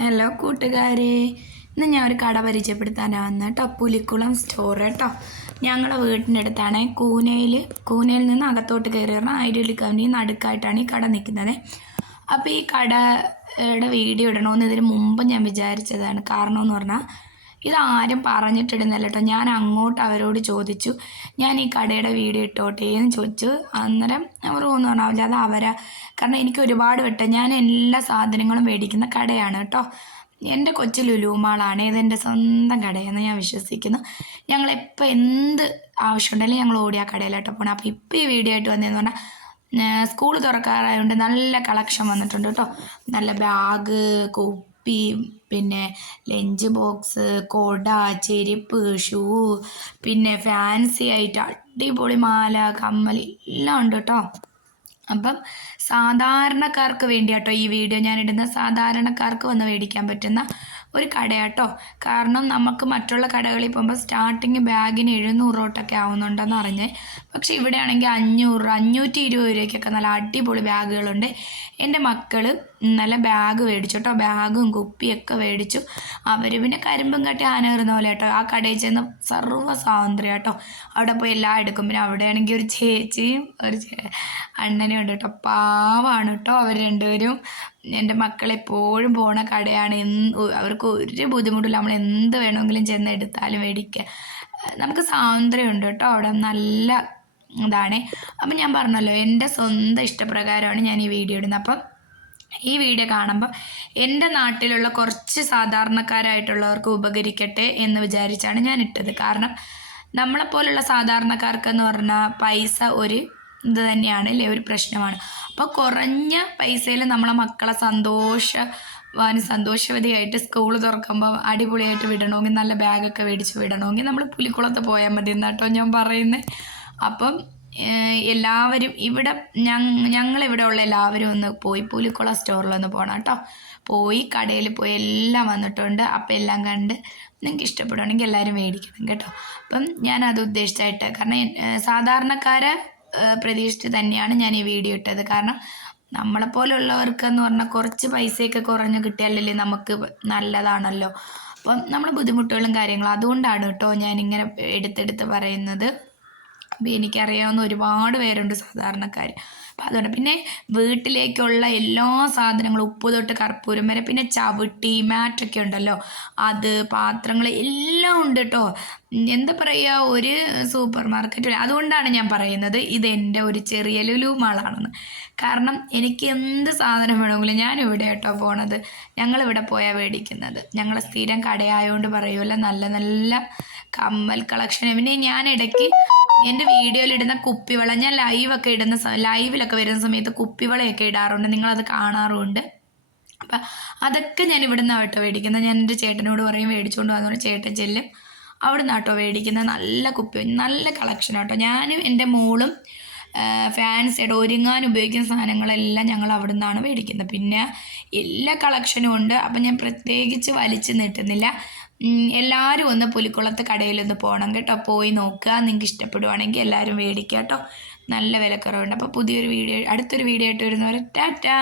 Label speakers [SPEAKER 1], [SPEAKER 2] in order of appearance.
[SPEAKER 1] Hello കൂട്ടുകാരെ. ഇന്ന് ഞാൻ ഒരു കട പരിചയപ്പെടുത്താനാണ് വന്നത് കേട്ടോ പുലിക്കുളം സ്റ്റോർ കേട്ടോ ഞങ്ങളുടെ അടുത്താണ് കൂനയിൽ കൂനയിൽ നിന്ന് അകത്തോട്ട് കയറി പറഞ്ഞാൽ കവനി നടുക്കായിട്ടാണ് ഈ കട നിൽക്കുന്നത്. അപ്പോൾ ഈ കടയുടെ വീഡിയോ ഇടണമെന്ന് ഇതിന് മുമ്പ് ഞാൻ വിചാരിച്ചതാണ്. കാരണം എന്ന് പറഞ്ഞാൽ ഇതാരും പറഞ്ഞിട്ടിടുന്നില്ല കേട്ടോ ഞാൻ അങ്ങോട്ട് അവരോട് ചോദിച്ചു ഞാൻ ഈ കടയുടെ വീഡിയോ ഇട്ടോട്ടെ? എന്ന് ചോദിച്ചു. അന്നേരം അവർ ഒന്നും പറഞ്ഞാവില്ല അത് അവരാ. കാരണം എനിക്ക് ഒരുപാട് വട്ടം ഞാൻ എല്ലാ സാധനങ്ങളും മേടിക്കുന്ന കടയാണ് കേട്ടോ. എന്റെ കൊച്ചു ലുലുമാളാണ് ഇതെന്റെ സ്വന്തം കടയെന്ന് ഞാൻ വിശ്വസിക്കുന്നു. ഞങ്ങളെപ്പോൾ എന്ത് ആവശ്യമുണ്ടെങ്കിലും ഞങ്ങൾ ഓടി ആ കടയിലോട്ട് പോകണം അപ്പോൾ ഇപ്പോൾ ഈ വീഡിയോ ആയിട്ട് വന്നതെന്ന് പറഞ്ഞാൽ സ്കൂൾ തുറക്കാറായതുകൊണ്ട് നല്ല കളക്ഷൻ വന്നിട്ടുണ്ട് കേട്ടോ. നല്ല ബാഗ് കുപ്പി പിന്നെ ലഞ്ച് ബോക്സ് കൊട ചെരുപ്പ് ഷൂ പിന്നെ ഫാൻസി ആയിട്ട് അടിപൊളി മാല കമ്മൽ എല്ലാം ഉണ്ട് കേട്ടോ അപ്പം സാധാരണക്കാർക്ക് വേണ്ടിയാട്ടോ ഈ വീഡിയോ ഞാൻ ഇടുന്ന സാധാരണക്കാർക്ക് വന്ന് മേടിക്കാൻ പറ്റുന്ന ഒരു കടയാട്ടോ. കാരണം നമുക്ക് മറ്റുള്ള കടകളിൽ പോകുമ്പോൾ സ്റ്റാർട്ടിങ് ബാഗിന് എഴുന്നൂറ് തൊട്ടൊക്കെ ആവുന്നുണ്ടെന്ന് അറിഞ്ഞേ പക്ഷേ ഇവിടെയാണെങ്കിൽ അഞ്ഞൂറ് അഞ്ഞൂറ്റി ഇരുപത് രൂപയ്ക്കൊക്കെ നല്ല അടിപൊളി ബാഗുകളുണ്ട്. എന്റെ മക്കൾ നല്ല ബാഗ് മേടിച്ചു കേട്ടോ. ബാഗും കുപ്പിയൊക്കെ മേടിച്ചു. അവർ പിന്നെ കരിമ്പും കട്ടി ആന കയറുന്ന പോലെ കേട്ടോ. ആ കടയിൽ ചെന്ന് സർവ സ്വാതന്ത്ര്യം കേട്ടോ. അവിടെ പോയി എല്ലാം എടുക്കും. പിന്നെ അവിടെയാണെങ്കിൽ ഒരു ചേച്ചിയും ഒരു അണ്ണനും ഉണ്ട് കേട്ടോ. പാവാണ് കേട്ടോ അവർ രണ്ടുപേരും. എന്റെ മക്കൾ എപ്പോഴും പോണ കടയാണ്. എന്ത് അവർക്ക് ഒരു ബുദ്ധിമുട്ടില്ല നമ്മൾ എന്ത് വേണമെങ്കിലും ചെന്ന് എടുത്താലും മേടിക്കുക നമുക്ക് സ്വാതന്ത്ര്യമുണ്ട് കേട്ടോ അവിടെ. നല്ല ഇതാണ്. അപ്പം ഞാൻ പറഞ്ഞല്ലോ എന്റെ സ്വന്തം ഇഷ്ടപ്രകാരമാണ് ഞാൻ ഈ വീഡിയോ ഇടുന്നത്. അപ്പം ഈ വീഡിയോ കാണുമ്പോൾ എന്റെ നാട്ടിലുള്ള കുറച്ച് സാധാരണക്കാരായിട്ടുള്ളവർക്ക് ഉപകരിക്കട്ടെ എന്ന് വിചാരിച്ചാണ് ഞാൻ ഇട്ടത്. കാരണം നമ്മളെപ്പോലുള്ള സാധാരണക്കാർക്കെന്ന് പറഞ്ഞാൽ പൈസ ഒരു ഇത് തന്നെയാണ് അല്ലേ? ഒരു പ്രശ്നമാണ്. അപ്പോൾ കുറഞ്ഞ പൈസയിൽ നമ്മളെ മക്കളെ സന്തോഷ വാന് സന്തോഷവതിയായിട്ട് സ്കൂൾ തുറക്കുമ്പോൾ അടിപൊളിയായിട്ട് വിടണമെങ്കിൽ നല്ല ബാഗൊക്കെ മേടിച്ച് വിടണമെങ്കിൽ നമ്മൾ പുലിക്കുളത്ത് പോയാൽ മതി എന്നാട്ടോ ഞാൻ പറയുന്നത് അപ്പം എല്ലാവരും ഇവിടെ ഞങ്ങളിവിടെ ഉള്ള എല്ലാവരും ഒന്ന് പോയി പുലിക്കുള സ്റ്റോറിലൊന്ന് പോകണം കേട്ടോ. പോയി കടയിൽ പോയി എല്ലാം വന്നിട്ടുണ്ട്. അപ്പം എല്ലാം കണ്ട് നിങ്ങൾക്ക് ഇഷ്ടപ്പെടുകയാണെങ്കിൽ എല്ലാവരും മേടിക്കണം കേട്ടോ. അപ്പം ഞാനത് ഉദ്ദേശിച്ചായിട്ട്. കാരണം സാധാരണക്കാരെ പ്രതീക്ഷിച്ച് തന്നെയാണ് ഞാൻ ഈ വീഡിയോ ഇട്ടത്. കാരണം നമ്മളെപ്പോലുള്ളവർക്ക് എന്ന് പറഞ്ഞാൽ കുറച്ച് പൈസയൊക്കെ കുറഞ്ഞ് കിട്ടിയാലല്ലേ നമുക്ക് നല്ലതാണല്ലോ. അപ്പം നമ്മൾ ബുദ്ധിമുട്ടുകളും കാര്യങ്ങളും അതുകൊണ്ടാണ് കേട്ടോ ഞാനിങ്ങനെ എടുത്തെടുത്ത് പറയുന്നത്. അപ്പം എനിക്കറിയാവുന്ന ഒരുപാട് പേരുണ്ട് സാധാരണക്കാർ അപ്പം അതുകൊണ്ട് പിന്നെ വീട്ടിലേക്കുള്ള എല്ലാ സാധനങ്ങളും ഉപ്പ് തൊട്ട് കർപ്പൂരം വരെ പിന്നെ ചവിട്ടി മാറ്റൊക്കെ ഉണ്ടല്ലോ. അത് പാത്രങ്ങൾ എല്ലാം ഉണ്ട് കേട്ടോ എന്താ പറയുക ഒരു സൂപ്പർ മാർക്കറ്റ് അതുകൊണ്ടാണ് ഞാൻ പറയുന്നത് ഇത് എന്റെ ഒരു ചെറിയ ലുലു മാളാണെന്ന്. കാരണം എനിക്ക് എന്ത് സാധനം വേണമെങ്കിലും ഞാൻ ഇവിടെ കേട്ടോ പോണത്. ഞങ്ങളിവിടെ പോയാൽ മേടിക്കുന്നത് ഞങ്ങൾ സ്ഥിരം കടയായതുകൊണ്ട് പറയുമല്ലോ നല്ല നല്ല കമ്മൽ കളക്ഷൻ പിന്നെ ഞാൻ ഇടയ്ക്ക് എന്റെ വീഡിയോയിലിടുന്ന കുപ്പിവള ഞാൻ ലൈവൊക്കെ ഇടുന്ന ലൈവിലൊക്കെ വരുന്ന സമയത്ത് കുപ്പിവളയൊക്കെ ഇടാറുണ്ട്. നിങ്ങളത് കാണാറുമുണ്ട്. അപ്പം അതൊക്കെ ഞാൻ ഇവിടുന്ന് ആട്ടോ മേടിക്കുന്നത് ഞാൻ എന്റെ ചേട്ടനോട് പറയും മേടിച്ചുകൊണ്ട് വന്നു ചേട്ടൻ ചെല്ലും. അവിടെ നിന്നാട്ടോ മേടിക്കുന്നത് നല്ല കുപ്പി നല്ല കളക്ഷൻ ആട്ടോ. ഞാനും എന്റെ മോളും ഫാൻസിയുടെ ഒരുങ്ങാൻ ഉപയോഗിക്കുന്ന സാധനങ്ങളെല്ലാം ഞങ്ങൾ അവിടെ നിന്നാണ് മേടിക്കുന്നത് പിന്നെ എല്ലാ കളക്ഷനും ഉണ്ട്. അപ്പം ഞാൻ പ്രത്യേകിച്ച് വലിച്ചു നീട്ടുന്നില്ല. എല്ലാവരും ഒന്ന് പുലിക്കുളത്ത് കടയിലൊന്ന് പോകണം കേട്ടോ. പോയി നോക്കുക. നിങ്ങൾക്ക് ഇഷ്ടപ്പെടുവാണെങ്കിൽ എല്ലാവരും മേടിക്കുക കേട്ടോ. നല്ല വിലക്കുറവുണ്ട്. അപ്പോൾ പുതിയൊരു വീഡിയോ അടുത്തൊരു വീഡിയോ ആയിട്ട് വരുന്നവരെ ടാറ്റാ!